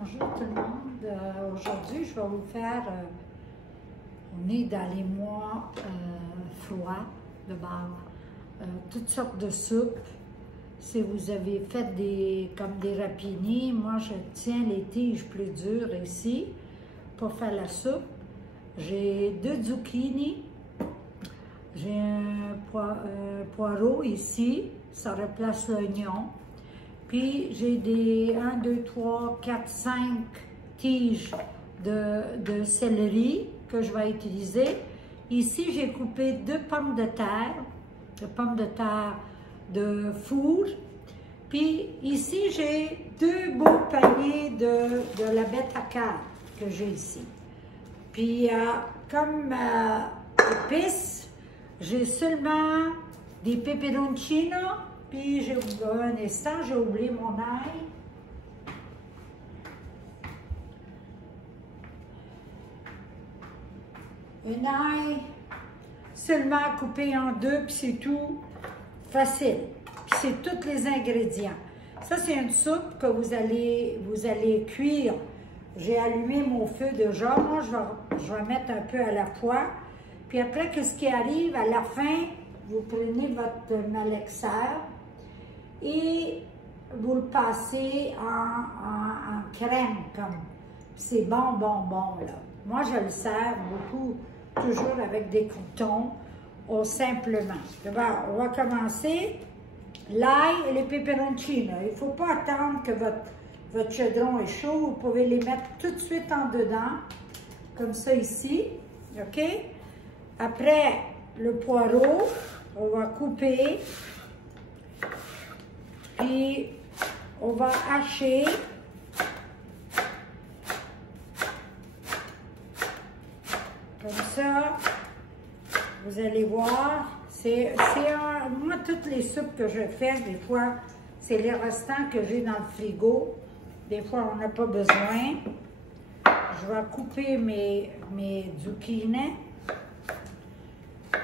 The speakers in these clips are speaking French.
Bonjour tout le monde. Aujourd'hui, je vais vous faire, on est dans les mois froids de bord, toutes sortes de soupes. Si vous avez fait comme des rapini, moi je tiens les tiges plus dures ici pour faire la soupe. J'ai 2 zucchini, j'ai un poireau ici, ça remplace l'oignon. Puis j'ai des 1, 2, 3, 4, 5 tiges de céleri que je vais utiliser. Ici, j'ai coupé 2 pommes de terre de four. Puis ici, j'ai 2 beaux paniers de la betacard que j'ai ici. Puis comme épices, j'ai seulement des peperoncino. Puis j'ai un instant, j'ai oublié mon ail. Un ail seulement coupé en 2, puis c'est tout facile. Puis c'est tous les ingrédients. Ça, c'est une soupe que vous allez cuire. J'ai allumé mon feu déjà. Moi, je vais mettre un peu à la fois. Puis après, qu'est-ce qui arrive? À la fin, vous prenez votre malaxeur et vous le passez en crème, comme c'est bon, là. Moi, je le sers beaucoup, toujours avec des croûtons, ou simplement. D'abord, on va commencer l'ail et les peperoncino. Il ne faut pas attendre que votre chaudron est chaud. Vous pouvez les mettre tout de suite en dedans, comme ça ici, OK? Après, le poireau, on va couper. Puis, on va hacher. Comme ça, vous allez voir. Moi, toutes les soupes que je fais, des fois, c'est les restants que j'ai dans le frigo. Des fois, on n'a pas besoin. Je vais couper mes zucchini.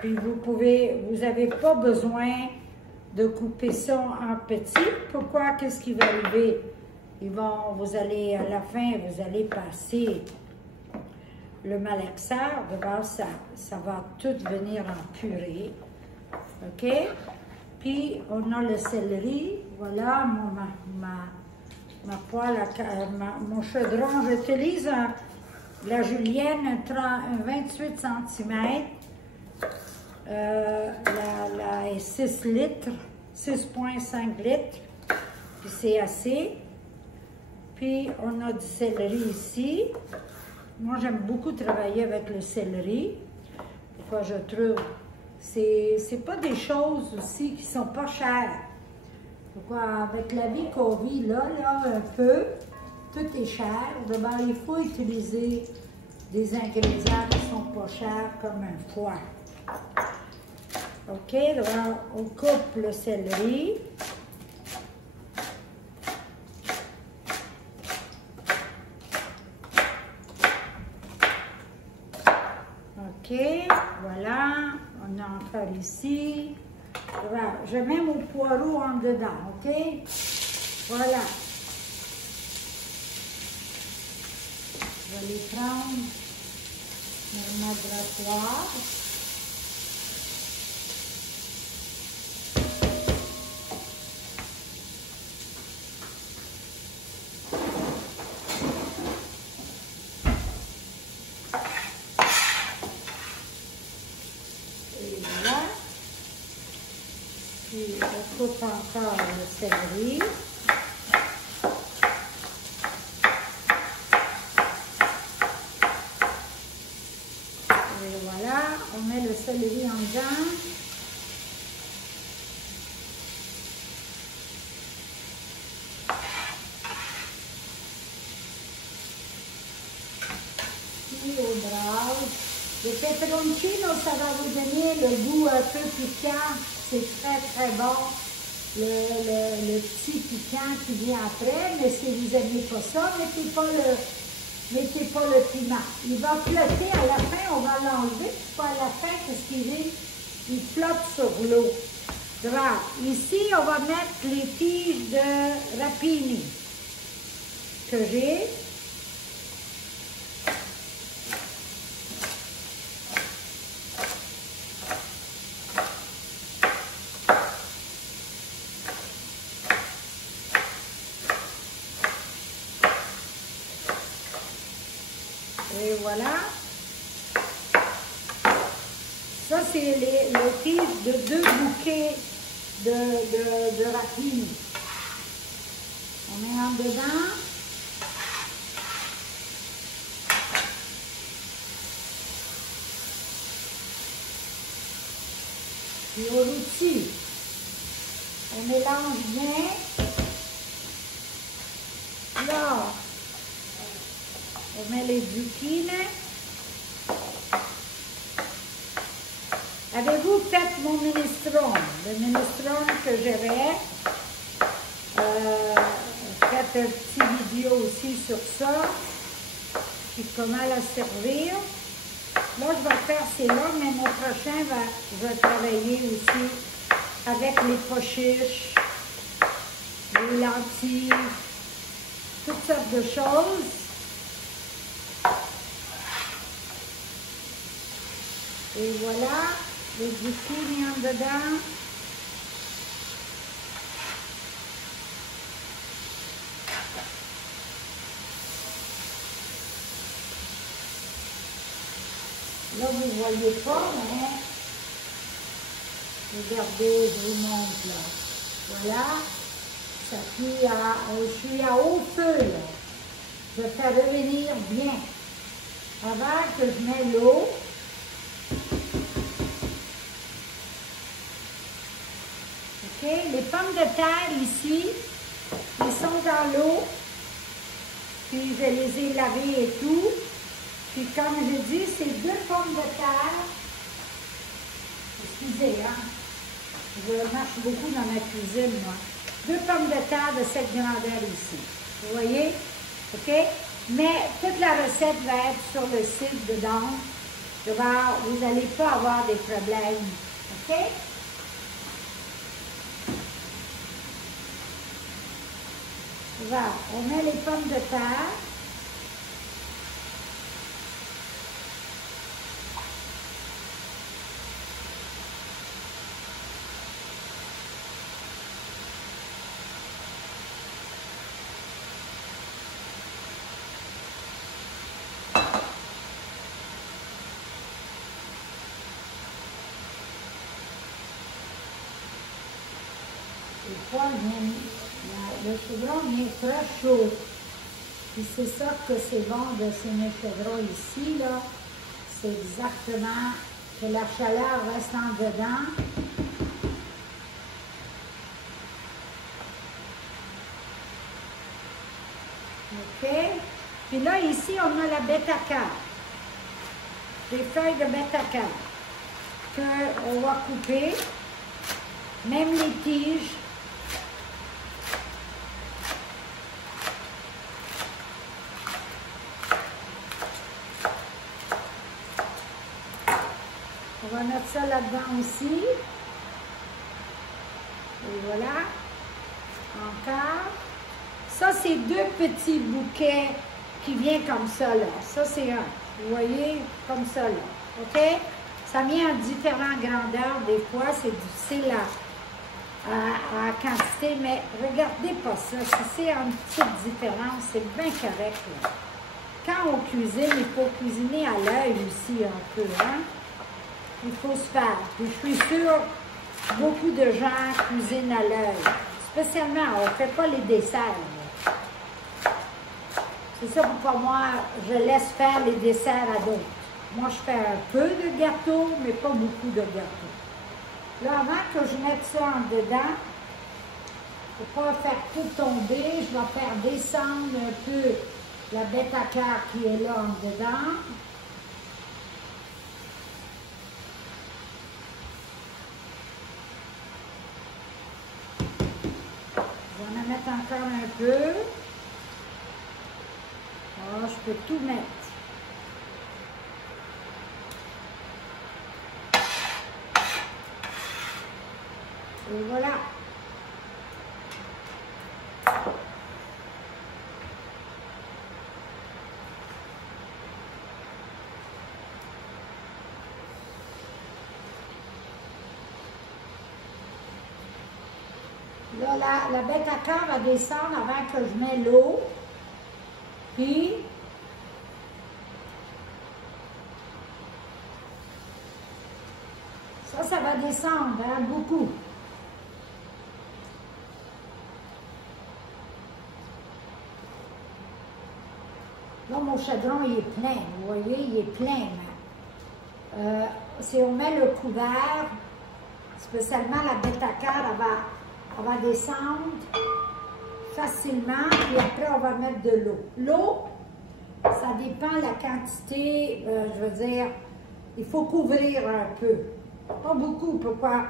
Puis, vous n'avez pas besoin de couper ça en petits. Pourquoi? Qu'est-ce qui va arriver? À la fin, vous allez passer le malaxeur. D'abord, ça va tout venir en purée. OK? Puis, on a le céleri. Voilà ma poêle, mon chaudron. J'utilise la julienne, un 28 cm. La 6 litres, 6,5 litres, puis c'est assez. Puis on a du céleri ici. Moi, j'aime beaucoup travailler avec le céleri. Pourquoi je trouve, c'est pas des choses aussi qui sont pas chères. Pourquoi, avec la vie qu'on vit là, un peu, tout est cher. D'abord, il faut utiliser des ingrédients qui sont pas chers, comme un foie. OK, alors on coupe le céleri. OK, voilà, on a encore ici. Voilà, je mets mon poireau en dedans, OK? Voilà. Je vais les prendre, me remettre grattoir. Puis on coupe encore le céleri. Et voilà, on met le céleri en dedans. Puis on brasse. Le peperoncino, ça va vous donner le goût un peu piquant. C'est très, très bon. Le petit piquant qui vient après. Mais si vous n'aimez pas ça, mettez pas le piment. Il va flotter à la fin, on va l'enlever. Puis à la fin, qu'est-ce qu'il dit? Il flotte sur l'eau. Ici, on va mettre les tiges de rapini. que j'ai. Et voilà. Ça, c'est le tige de 2 bouquets de racine. On met en dedans. Puis au-dessus, on mélange bien. Là, on met les zucchines. Avez-vous fait mon minestrone? Le minestrone que j'avais fait un petit vidéo aussi sur ça, puis comment la servir. Là, je vais faire, c'est là, mais mon prochain, je vais travailler aussi avec les pois chiches, les lentilles, toutes sortes de choses. Et voilà, les zucchini en dedans. Là, vous ne voyez pas, mais regardez, je vous montre là. Voilà, ça cuit je suis à haut feu là. Je vais faire revenir bien. Avant que je mette l'eau. OK, les pommes de terre ici, ils sont dans l'eau. Puis je les ai lavées et tout. Puis comme je dis, c'est 2 pommes de terre. Excusez, hein. Je marche beaucoup dans ma cuisine, moi. 2 pommes de terre de cette grandeur ici. Vous voyez? OK? Mais toute la recette va être sur le site dedans. Vous n'allez pas avoir des problèmes. OK? Voilà. On met les pommes de terre. Le chaudron vient très chaud. Puis c'est ça que c'est bon de ces chaudrons ici, là. C'est exactement que la chaleur reste en dedans. OK? Puis là, ici, on a la bêta-carre. Des feuilles de bêta-carre qu'on va couper. Même les tiges. On va mettre ça là-dedans aussi. Et voilà. Encore. Ça, c'est 2 petits bouquets qui viennent comme ça, là. Ça, c'est un. Vous voyez, comme ça, là. OK? Ça vient en différentes grandeurs. Des fois, c'est difficile à quantité, mais regardez pas ça. Si c'est en petite différence, c'est bien correct, là. Quand on cuisine, il faut cuisiner à l'œil aussi un peu, hein? Il faut se faire. Puis je suis sûre, beaucoup de gens cuisinent à l'œil. Spécialement, on ne fait pas les desserts. C'est ça pourquoi moi, je laisse faire les desserts à d'autres. Moi, je fais un peu de gâteau, mais pas beaucoup de gâteau. Là, avant que je mette ça en dedans, pour ne pas faire tout tomber, je vais faire descendre un peu la bêta-carre qui est là en dedans. Je vais en mettre encore un peu. Oh, je peux tout mettre. Et voilà. Là, la bête à cœur va descendre avant que je mette l'eau. Puis, ça va descendre, hein, beaucoup. Là, mon chaudron, il est plein. Vous voyez, il est plein. Si on met le couvert, spécialement la bête à cœur, elle va descendre facilement. Puis après, on va mettre de l'eau. L'eau, ça dépend de la quantité. Je veux dire, il faut couvrir un peu. Pas beaucoup. Pourquoi?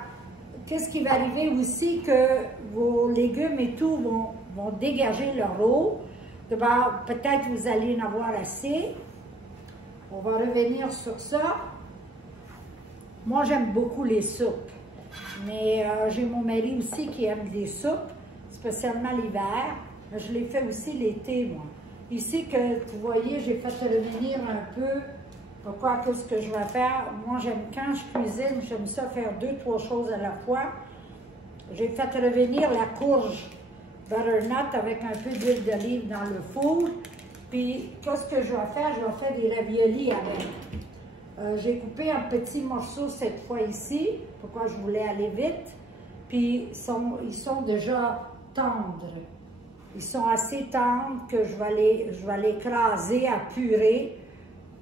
Qu'est-ce qui va arriver aussi? Que vos légumes et tout vont dégager leur eau. D'abord, peut-être vous allez en avoir assez. On va revenir sur ça. Moi, j'aime beaucoup les soupes. Mais j'ai mon mari aussi qui aime les soupes, spécialement l'hiver. Je les fais aussi l'été, moi. Ici, que vous voyez, j'ai fait revenir un peu. Pourquoi? Qu'est-ce que je vais faire? Moi, quand je cuisine, j'aime ça faire 2-3 choses à la fois. J'ai fait revenir la courge butternut avec un peu d'huile d'olive dans le four. Puis, qu'est-ce que je vais faire? Je vais faire des raviolis avec. J'ai coupé un petit morceau cette fois ici. Pourquoi je voulais aller vite. Puis, ils sont déjà tendres. Ils sont assez tendres que je vais l'écraser à purée.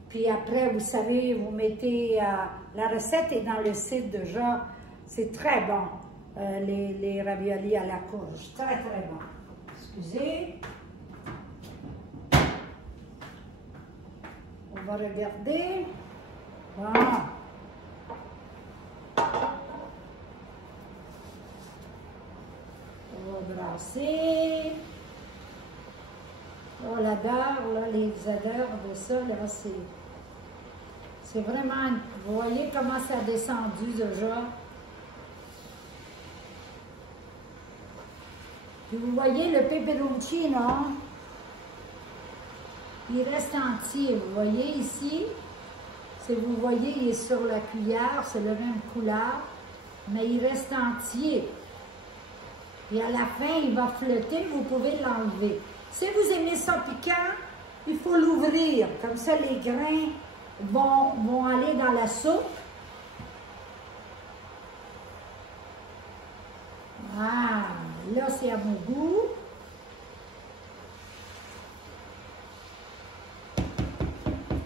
Puis après, vous savez, vous mettez... la recette est dans le site déjà. C'est très bon. Les raviolis à la courge. Très, très bon. Excusez. On va regarder. Voilà. On va brasser. Oh, l'odeur, là, les odeurs de ça, là, c'est vraiment... Vous voyez comment ça a descendu déjà? Puis vous voyez le peperoncino, il reste entier. Vous voyez ici, si vous voyez, il est sur la cuillère, c'est la même couleur, mais il reste entier. Et à la fin, il va flotter, vous pouvez l'enlever. Si vous aimez ça piquant, il faut l'ouvrir. Comme ça, les grains vont aller dans la soupe. Ah, là, c'est à mon goût.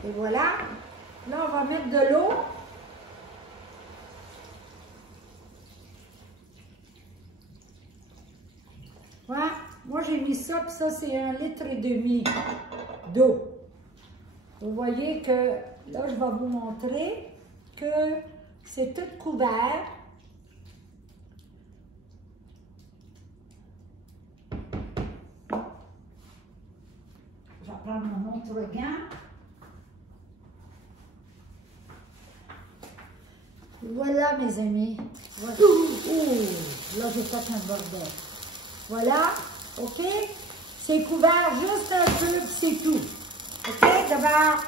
Et voilà. Là, on va mettre de l'eau. Voilà. Moi, j'ai mis ça, puis ça, c'est 1,5 litre d'eau. Vous voyez que, là, je vais vous montrer que c'est tout couvert. Je vais prendre mon autre gant. Voilà, mes amis. Voilà. Là, j'ai fait un bordel. Voilà, OK? C'est couvert juste un peu, puis c'est tout. OK? D'abord,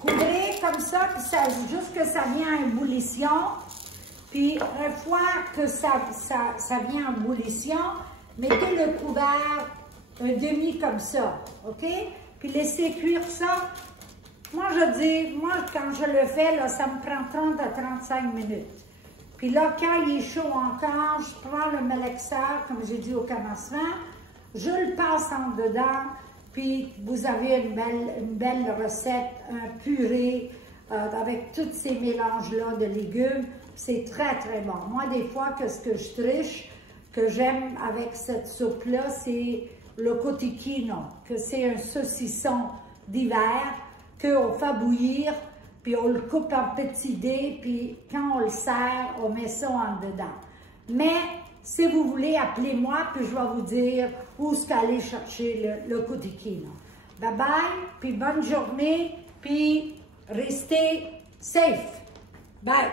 couvrez comme ça, puis juste que ça vient en ébullition. Puis, une fois que ça vient en ébullition, mettez le couvert un demi comme ça. OK? Puis, laissez cuire ça. Moi, quand je le fais, là, ça me prend 30 à 35 minutes. Puis là, quand il est chaud encore, je prends le malaxeur, comme j'ai dit au commencement, je le passe en dedans, puis vous avez une belle recette, un purée avec tous ces mélanges-là de légumes. C'est très, très bon. Moi, des fois, ce que je triche, que j'aime avec cette soupe-là, c'est le cotechino, que c'est un saucisson d'hiver qu'on fait bouillir, puis on le coupe en petits dés, puis quand on le sert, on met ça en dedans. Mais si vous voulez, appelez-moi, puis je vais vous dire où est-ce qu'aller chercher le cotechino. Bye bye, puis bonne journée, puis restez safe. Bye.